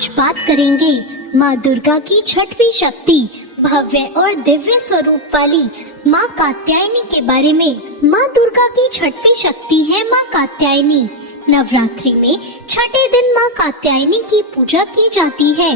आज बात करेंगे माँ दुर्गा की छठवीं शक्ति भव्य और दिव्य स्वरूप वाली माँ कात्यायनी के बारे में। माँ दुर्गा की छठवीं शक्ति है माँ कात्यायनी। नवरात्रि में छठे दिन माँ कात्यायनी की पूजा की जाती है।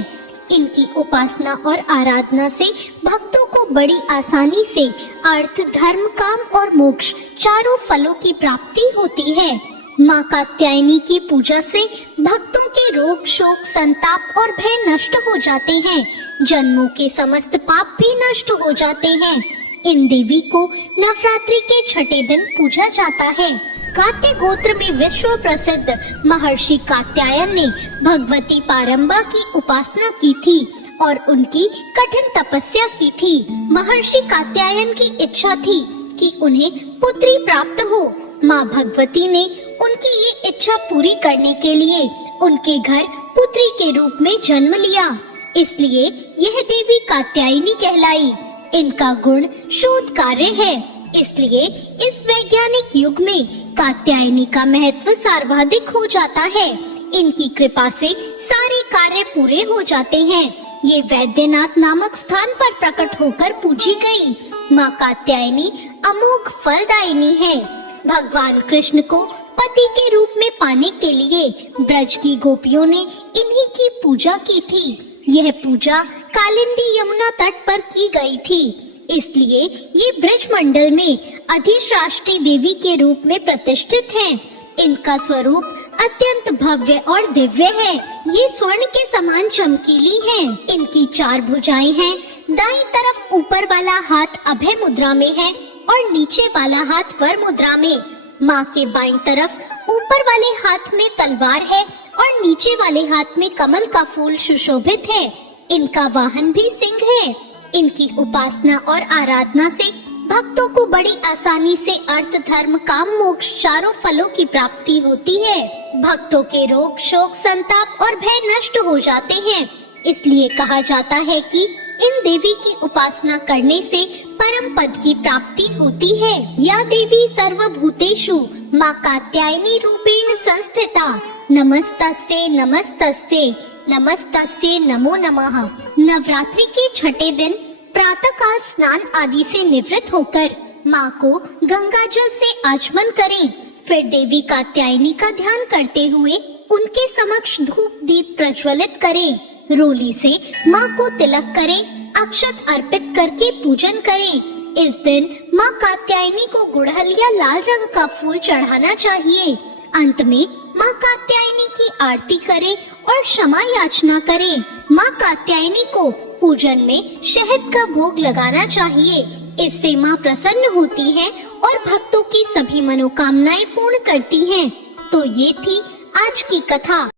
इनकी उपासना और आराधना से भक्तों को बड़ी आसानी से अर्थ, धर्म, काम और मोक्ष चारों फलों की प्राप्ति होती है। माँ कात्यायनी की पूजा से भक्तों के रोग, शोक, संताप और भय नष्ट हो जाते हैं। जन्मों के समस्त पाप भी नष्ट हो जाते हैं। इन देवी को नवरात्रि के छठे दिन पूजा जाता है। कात्य गोत्र में विश्व प्रसिद्ध महर्षि कात्यायन ने भगवती पारंबा की उपासना की थी और उनकी कठिन तपस्या की थी। महर्षि कात्यायन की इच्छा थी कि उन्हें पुत्री प्राप्त हो। माँ भगवती ने उनकी ये इच्छा पूरी करने के लिए उनके घर पुत्री के रूप में जन्म लिया, इसलिए यह देवी कात्यायनी कहलाई। इनका गुण शोध कार्य है, इसलिए इस वैज्ञानिक युग में कात्यायनी का महत्व सर्वाधिक हो जाता है। इनकी कृपा से सारे कार्य पूरे हो जाते हैं। ये वैद्यनाथ नामक स्थान पर प्रकट होकर पूजी गई माँ कात्यायनी अमोघ फलदायिनी है। भगवान कृष्ण को पति के रूप में पाने के लिए ब्रज की गोपियों ने इन्हीं की पूजा की थी। यह पूजा कालिंदी यमुना तट पर की गई थी, इसलिए ये ब्रज मंडल में अधिष्ठात्री देवी के रूप में प्रतिष्ठित हैं। इनका स्वरूप अत्यंत भव्य और दिव्य है। ये स्वर्ण के समान चमकीली हैं। इनकी 4 भुजाएं हैं। दाईं तरफ ऊपर वाला हाथ अभय मुद्रा में है और नीचे वाला हाथ वर मुद्रा में। माँ के बाईं तरफ ऊपर वाले हाथ में तलवार है और नीचे वाले हाथ में कमल का फूल सुशोभित है। इनका वाहन भी सिंह है। इनकी उपासना और आराधना से भक्तों को बड़ी आसानी से अर्थ, धर्म, काम, मोक्ष चारों फलों की प्राप्ति होती है। भक्तों के रोग, शोक, संताप और भय नष्ट हो जाते हैं। इसलिए कहा जाता है कि इन देवी की उपासना करने से परम पद की प्राप्ति होती है। या देवी सर्वभूतेषु माँ कात्यायनी रूपेण संस्थिता। नमस्तस्यै नमस्तस्यै नमस्तस्यै नमो नमः। नवरात्रि के छठे दिन प्रातःकाल स्नान आदि से निवृत्त होकर माँ को गंगा जल से आचमन करें। फिर देवी कात्यायनी का ध्यान करते हुए उनके समक्ष धूप दीप प्रज्वलित करें। रोली से माँ को तिलक करें। अक्षत अर्पित करके पूजन करें। इस दिन माँ कात्यायनी को गुड़हल या लाल रंग का फूल चढ़ाना चाहिए। अंत में माँ कात्यायनी की आरती करें और क्षमा याचना करें। माँ कात्यायनी को पूजन में शहद का भोग लगाना चाहिए। इससे माँ प्रसन्न होती है और भक्तों की सभी मनोकामनाएं पूर्ण करती हैं। तो ये थी आज की कथा।